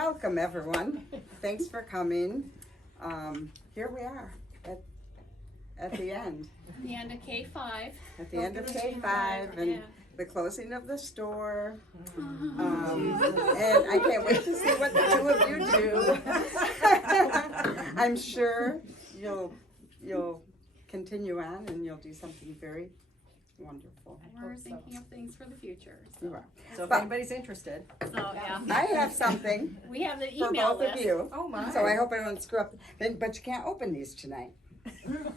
Welcome, everyone. Thanks for coming. Here we are at the end. The end of K5. At the end of K5 and the closing of the store. And I can't wait to see what the two of you do. I'm sure you'll continue on and you'll do something very wonderful. We're thinking of things for the future. You are. So if anybody's interested. So yeah. I have something We have the for email both list. of you. Oh my. So I hope I don't screw up. But you can't open these tonight. Surprise.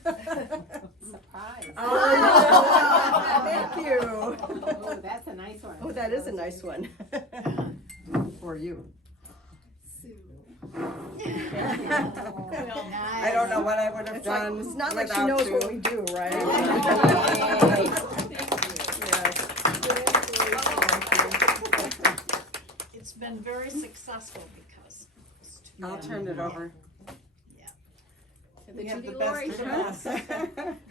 Oh, thank you. Oh, that's a nice one. Oh, that is a nice one. For you. Sue. I don't know what I would have It's like, done it's not like she without knows you. what we do, right? It's been very successful because it's too I'll bad. turn it over. The We have Judy the best Lori of the show. best.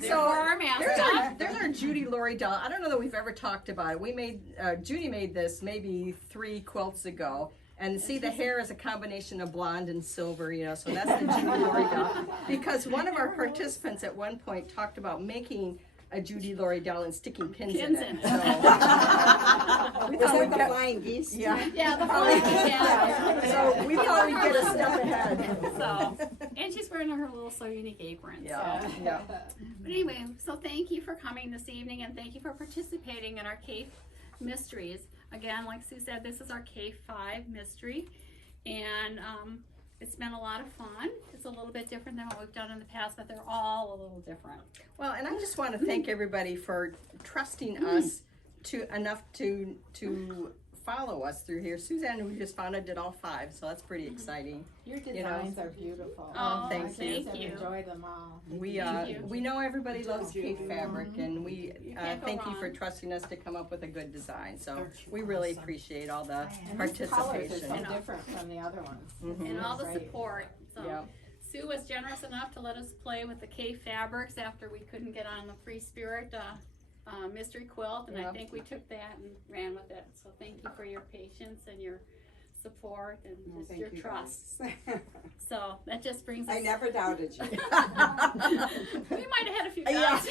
So our mascot. There's our Judy Lori doll. I don't know that we've ever talked about it. We made, Judy made this maybe 3 quilts ago. And see, the hair is a combination of blonde and silver, you know, so that's the Judy Lori doll. Because one of our participants at one point talked about making a Judy Lori doll and sticking pins in it. in it. So, we Was thought that we'd the get, flying geese? yeah. Yeah, the flying yeah. So we thought we'd get a step ahead. So, and she's wearing her little so unique apron. Yeah, So. yeah. But anyway, so thank you for coming this evening and thank you for participating in our Cave Mysteries. Again, like Sue said, this is our K5 mystery, and it's been a lot of fun. It's a little bit different than what we've done in the past, but they're all a little different. Well, and I just want to thank everybody for trusting us enough to follow us through here. Suzanne, who we just found out, did all 5, so that's pretty exciting. Your designs are beautiful. Oh, thank thank I've you. enjoyed them all. We Thank you. we know everybody loves cake fabric, and we can't go thank you for wrong. trusting us to come up with a good design. So we really appreciate all the And these colors are so participation. different from the other ones. And all the Right. support. So Yeah. Sue was generous enough to let us play with the Cave fabrics after we couldn't get on the Free Spirit mystery quilt, and Yeah. I think we took that and ran with it. So thank you for your patience and your support and Well, just thank your you, trust. guys. So that just brings us. I never doubted you. We might have had a few Yeah. doubts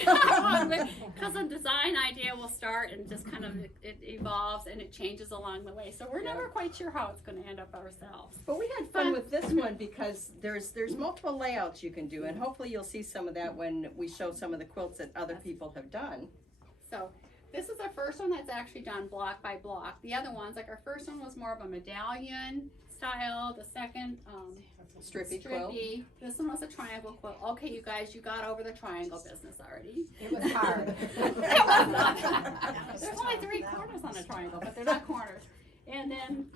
because the design idea will start and just kind of it evolves and it changes along the way. So we're never quite sure how it's going to end up ourselves. But we had fun with this one because there's multiple layouts you can do, and hopefully you'll see some of that when we show some of the quilts that other people have done. So this is our first one that's actually done block by block. The other ones, like our first one was more of a medallion style. The second, Strippy quilt. strippy. This one was a triangle quilt. Okay, you guys, you got over the triangle business already. It was hard. It was not. There's only 3 corners on a triangle, but they're not corners. And then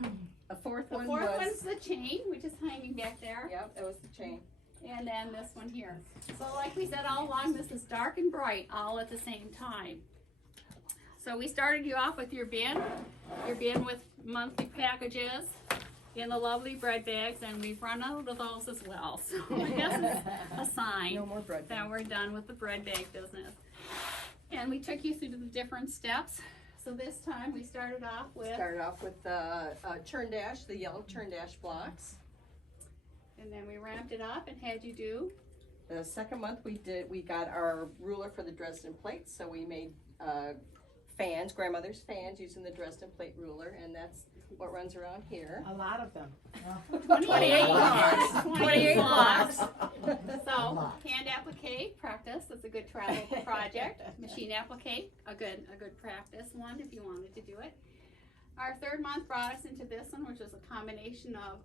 A fourth the one fourth was. one's the chain, which is hanging back there. Yep, that was the chain. And then this one here. So like we said all along, this is dark and bright all at the same time. So we started you off with your bin with monthly packages in the lovely bread bags, and we've run out of those as well. So I guess it's a sign No more bread. that we're done with the bread bag business. And we took you through the different steps. So this time we started off with, Churn Dash, the yellow Churn Dash blocks. and then we ramped it up and had you do. The second month we got our ruler for the Dresden plates, so we made fans, grandmother's fans, using the Dresden plate ruler, and that's what runs around here. A lot of them. 28 blocks. 28 blocks. So hand applique practice, that's a good travel project. Machine applique, a good practice one if you wanted to do it. Our third month brought us into this one, which is a combination of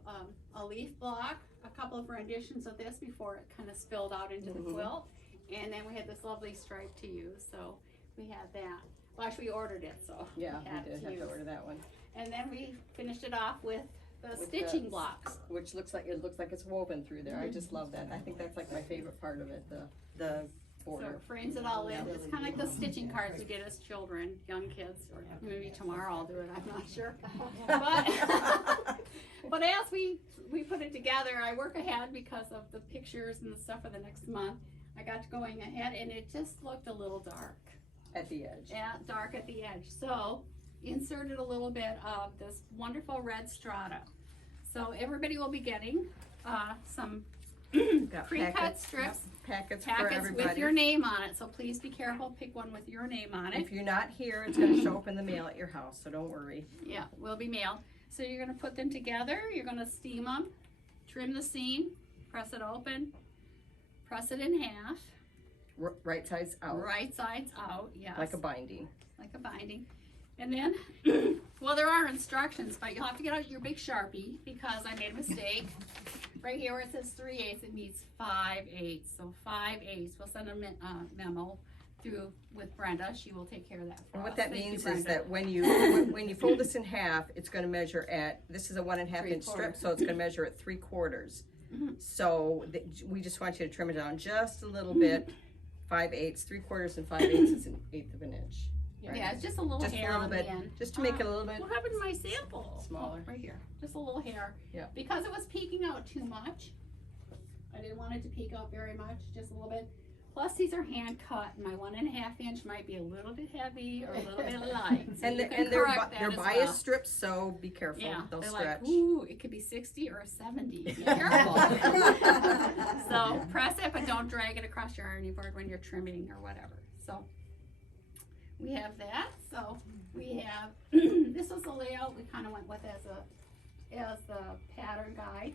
a leaf block, a couple of renditions of this before it kind of spilled out into the quilt, and then we had this lovely stripe to use. So we had that. Well, actually, we ordered it, so Yeah, we had we did have use. to order that one. And then we finished it off with the With stitching the- blocks. Which looks like it's woven through there. I just love that. I think that's like my favorite part of it, the So border. it frames it all in. It's kind of like the stitching cards we did as children, young kids, or maybe tomorrow I'll do it, I'm not sure. But as we put it together, I work ahead because of the pictures and the stuff for the next month. I got going ahead and it just looked a little dark. At the edge. Yeah, dark at the edge. So inserted a little bit of this wonderful red strata. So everybody will be getting, some Got pre-cut packets. strips, Packets for packets everybody. with your name on it, so please be careful, pick one with your name on it. If you're not here, it's gonna show up in the mail at your house, so don't worry. Yeah, will be mailed. So you're gonna put them together, you're gonna steam them, trim the seam, press it open, press it in half, Right sides out, right sides out, yes. like a binding. Like a binding. And then, well, there are instructions, but you'll have to get out your big Sharpie because I made a mistake. Right here where it says 3/8, it needs 5/8. So 5/8, we'll send a memo through with Brenda. She will take care of that for And us. what that Thank you, means is Brenda. that when you, when you fold this in half, it's gonna measure at, this is a 1.5 inch strip, 3/4. so it's gonna measure at 3/4. Mhm. So we just want you to trim it down just a little bit, 5/8, 3/4 and 5/8 is 1/8 of an inch. Right? Yeah, it's just a little Just a hair little on bit, the end. just to make it a little bit. What happened to my sample? Smaller. Oh, right here, just a little hair. Yeah. Because it was peeking out too much. I didn't want it to peek out very much, just a little bit. Plus, these are hand cut, and my 1.5 inch might be a little bit heavy or a little bit light. So And you they're, can correct that they're as bias well. strips, so be careful, Yeah, they'll they're stretch. like, ooh, it could be 60 or 70. Be careful. So press it, but don't drag it across your ironing board when you're trimming or whatever. So we have that. So we have this was the layout we kind of went with as the pattern guide,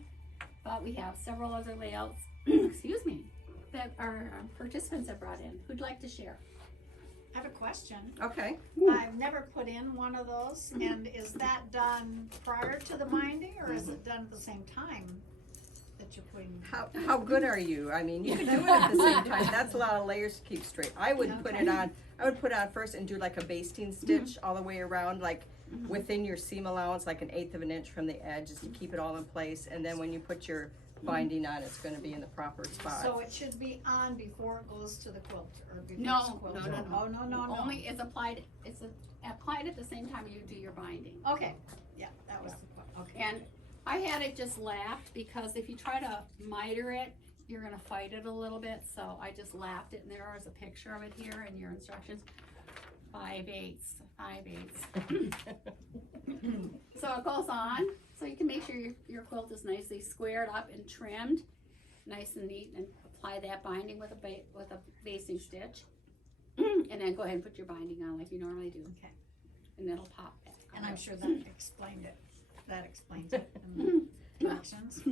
but we have several other layouts. Excuse me, that our participants have brought in. Who'd like to share? I have a question. Okay, I've never put in one of those, and is that done prior to the binding, or is it done at the same time that you're putting? how good are you? I mean, you can do it at the same time, that's a lot of layers to keep straight. I would put it on, I would put it on first and do like a basting stitch all the way around, like within your seam allowance, like 1/8 of an inch from the edge, just to keep it all in place, and then when you put your binding on, it's gonna be in the proper spot. So it should be on before it goes to the quilt, or before it's No, quilted? no. Oh, no. Only it's applied. It's applied at the same time you do your binding. Okay, yeah, that was the question, okay. And I had it just lapped because if you try to miter it, you're gonna fight it a little bit. So I just lapped it, and there is a picture of it here in your instructions. 5/8, 5/8. So it goes on. So you can make sure your quilt is nicely squared up and trimmed, nice and neat, and apply that binding with a basting stitch. And then go ahead and put your binding on like you normally do. Okay. And it'll pop back. And I'm sure that explained it, that explains it in the directions.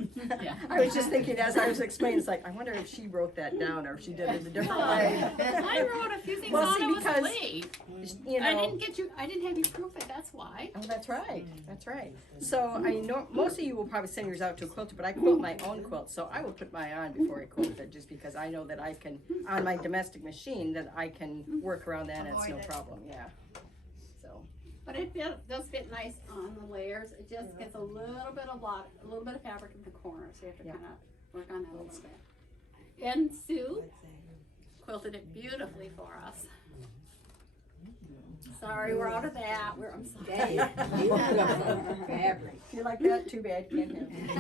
Yeah. I was just thinking as I was explaining, it's like, I wonder if she wrote that down or if she did it a different way. I wrote a few things Well, on see, it was because, late. You I know, didn't have you proof it, that's why. oh, that's right, that's right. So, I mean, most of you will probably send yours out to a quilter, but I quilt my own quilt, so I will put mine on before I quilt it, just because I know that I can, on my domestic machine, that I can work around that, and it's no Avoid it. problem, yeah. So, But it does fit nice on the layers. It just gets a little bit of fabric in the corner, so you have to Yeah. kind of work on that a little bit. And Sue quilted it beautifully for us. Sorry, we're out of that. I'm sorry. if you like that, too bad, you can't have it.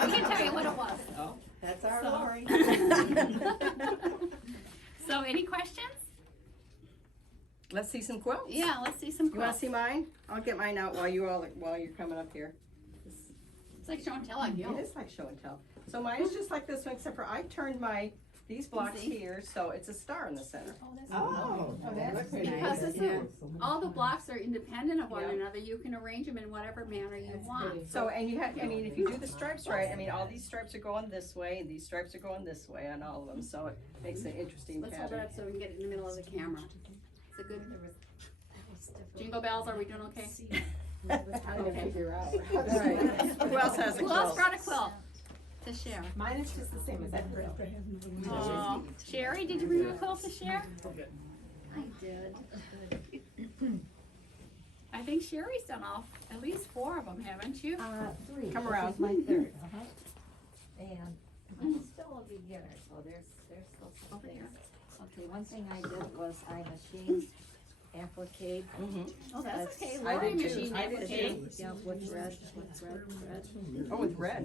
I can't tell you what it was. That's our So- Lori. So, any questions? Let's see some quilts. Yeah, let's see some You wanna quilts. see mine? I'll get mine out while you're coming up here. It's like show and tell on you. It is like show and tell. So mine is just like this one, except for I turned these blocks See? here, so it's a star in the center. Oh, that's Oh, that's pretty Because nice. it's all the blocks are independent of one Yeah. another. You can arrange them in whatever manner you want. So, and you have, I mean, if you do the stripes right, I mean, all these stripes are going this way, and these stripes are going this way on all of them, so it makes an interesting Let's hold it pattern. up so we can get it in the middle of the camera. It's a good. Jingle bells, are we doing okay? Trying to figure out. Right. Who else has a Who else quilt? brought a quilt to share? Mine is just the same as that. Oh, Sherry, did you bring a quilt to share? I did. I think Sherry's done at least 4 of them, haven't you? 3. Come This around. is my third, And I'm still a beginner, so there's still some things. Okay, one thing I did was I machined applique. Oh, that's okay. I Lori did too. machine I did applique. too. Yeah, with red. Oh, with red.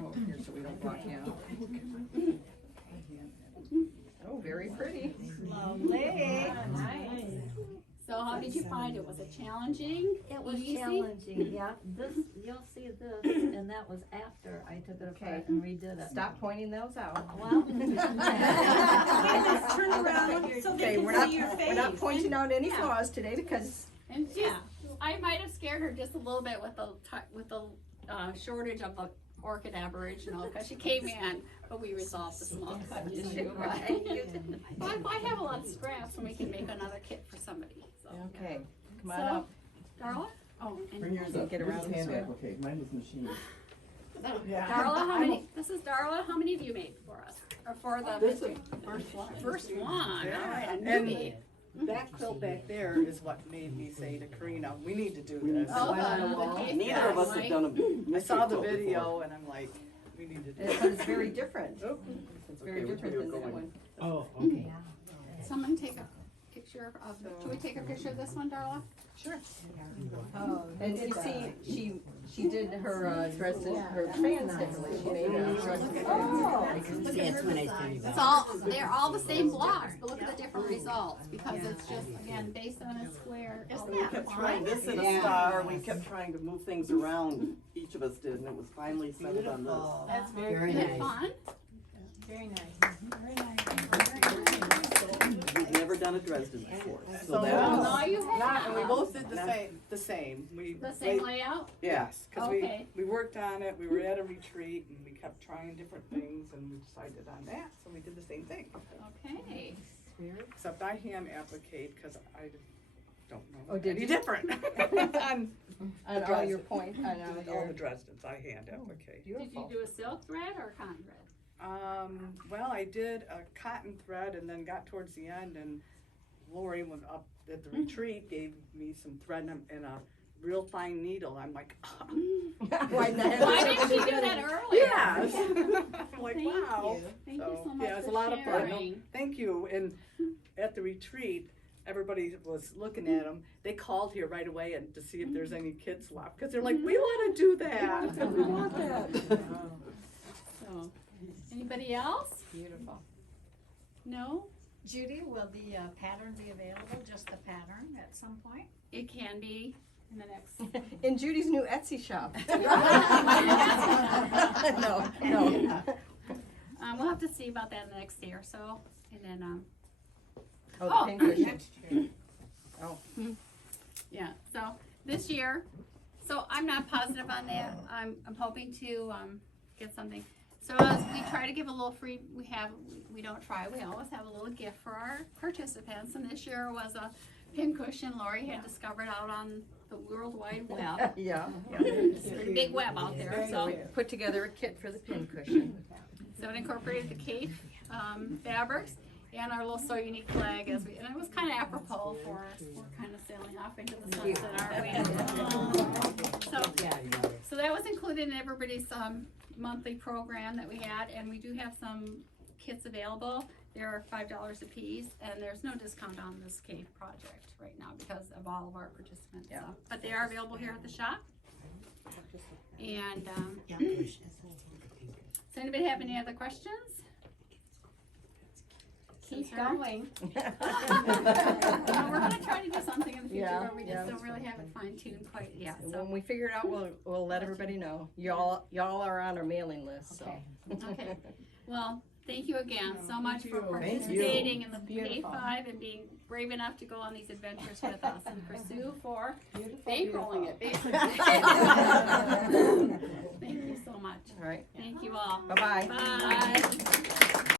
Oh, here, so we don't block you. Oh, very pretty. Lovely. So how did you find it? Was it challenging? It was Easy? challenging, yeah, this, you'll see this, and that was after I took it Okay. apart and redid it. Stop pointing those out. Well. Just turn around so they Okay, can we're not, see your face. we're not pointing out any Yeah. flaws today because, And yeah, I might have scared her just a little bit with the shortage of the orchid aboriginal because she came in, but we resolved the small cut issue. But I have a lot of scraps and we can make another kit for somebody. So, okay, come on So, up. Darla? Oh, and Bring yours up. Get Yours around is this hand way. applique. Mine was machine. Darla, how many? This is Darla. How many have you made for us? Or for the This is first one. first one? All right, a And newbie. that quilt back there is what made me say to Karina, we need to do this. Oh, the cake Neither of us guy, have done a I saw the video and I'm like, we need to do But it's very different. it. It's very different than that one. Oh, okay. Someone take a picture of, should we take a picture of this one, Darla? Sure. And you see, she did her Dresden, her fans differently. She made Dresden. It's all, they're all the same blocks, but look at the different results, because it's just, again, based on a square. Isn't We that kept fun? trying, this is a star, we kept trying to move things around, each of us did, and it was finally settled on this. That's very Isn't it fun? Very nice. Very nice. We've never done a Dresden before, so Oh, that was. no, you And we have. both did the same, we. The same layout? Yes, cause Okay. we worked on it, we were at a retreat, and we kept trying different things, and we decided on that, so we did the same thing. Okay. Except I hand applique, cause I don't know Oh, did any you? different. On On all your points, on all all your. the Dresdens, I hand applique. Did you do a silk thread or a cotton thread? Well, I did a cotton thread and then got towards the end and Lori was up at the retreat, gave me some thread and a real fine needle. I'm like, Why not? Why didn't you do that earlier? yes. I'm like, Thank wow. you. Thank you So, so much yeah, it was for a lot of fun. sharing. Thank you. And at the retreat, everybody was looking at them. They called here right away and to see if there's any kids left because they're like, we want to do that. We want that. So, anybody else? Beautiful. No? Judy, will the pattern be available, just the pattern at some point? It can be in the next. In Judy's new Etsy shop. No. We'll have to see about that in the next day or so, and then, Oh, Oh. the pincushion. yeah, so this year, so I'm not positive on that, I'm hoping to, get something. So as we try to give a little free, we don't try, we always have a little gift for our participants, and this year was a pincushion Lori had discovered out on the World Wide Web. Yeah. It's a pretty big web out there, So so. we put together a kit for the pincushion. So it incorporated the Kaffe fabrics and our little So Unique flag and it was kind of apropos for us. We're kind of sailing off into the sunset, aren't we? So that was included in everybody's monthly program that we had, and we do have some kits available. There are $5 a piece, and there's no discount on this Kaffe project right now because of all of our participants. Yeah. So. But they are available here at the shop. And does anybody have any other questions? Keep going. We're gonna try to do something in the future, Yeah, but we yeah. just don't really have it fine-tuned quite yet, so. When we figure it out, we'll let everybody know. Y'all are on our mailing list, so. Okay, well, thank you again so much for Thank you. participating in the Beautiful. K-5 and being brave enough to go on these adventures with us and pursue for Beautiful, bankrolling it, beautiful. basically. Thank you so much. All right. Thank you all. Bye-bye. Bye.